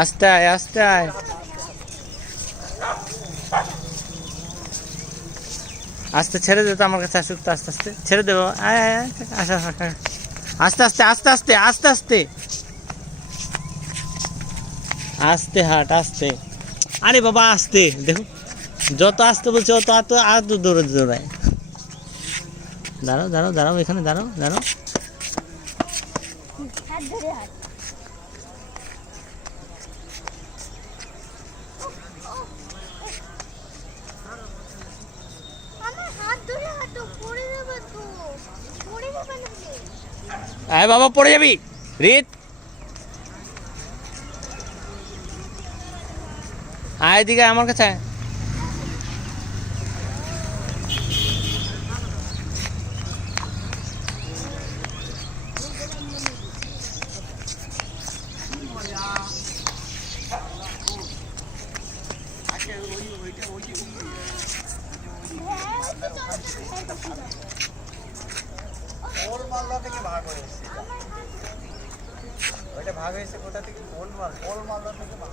আস্তে আয়, আস্তে আয়। আস্তে ছেড়ে দে তো, আমার কাছে আসুক তো, আস্তে আস্তে ছেড়ে দেবো। আয় আয় আয়, আসা আস্তে আস্তে আস্তে আস্তে আস্তে আস্তে আস্তে হাট, আস্তে। আরে বাবা আস্তে, দেখো যত আস্তে বলছে অত আর তো দৌড়ে দৌড়ায়। দাঁড়াও দাঁড়াও দাঁড়াও, এখানে দাঁড়াও দাঁড়াও। আয় বাবা, পড়ে যাবি রিত। আয় এদিকে আমার কাছে। ওল মালদা থেকে ভাগ হয়েছে, ওইটা ভাগ হয়েছে কোথা থেকে? ওল মালদা থেকে ভাগ।